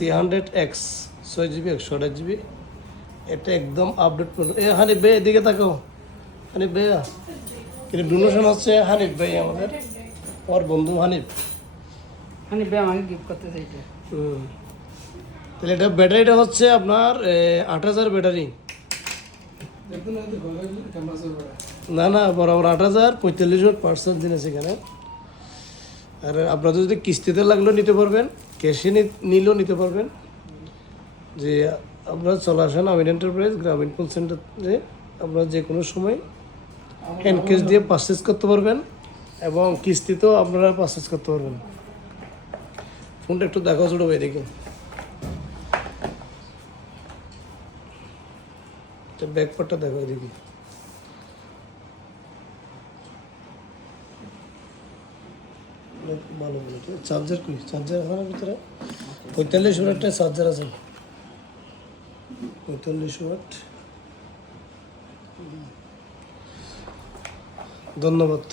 300X 6GB 128GB, এটা একদম update করলো। হানিফ ভাই এদিকে তাকাও, হানিফ ভাইয়া কিন্তু ডোনেশন হচ্ছে হানিফ ভাই আমাদের, আমার বন্ধু হানিফ ভাই আমাকে গিফট করতে চাইছে। তাহলে এটা ব্যাটারিটা হচ্ছে আপনার 8000 ব্যাটারি, না না বরাবর 8000 45 ওয়াট পার্সেল দিন আছে এখানে। আর আপনাদের যদি কিস্তিতে লাগলেও নিতে পারবেন, ক্যাশে নিলেও নিতে পারবেন। যে আপনারা চলে আসেন আমিন এন্টারপ্রাইজ গ্রামীণ ফোন সেন্টারে, আপনারা যে কোনো সময় হ্যান্ড ক্যাশ দিয়ে পারচেজ করতে পারবেন এবং কিস্তিতেও আপনারা পারচেজ করতে পারবেন। ফোনটা একটু দেখাও ছোটো ভাই, দেখি ব্যাকপার্টটা দেখো দেখি। ভালো চার্জার কই, চার্জার আছে ভিতরে 45 ওয়াটের চার্জার আছে, 45 ওয়াট। ধন্যবাদ।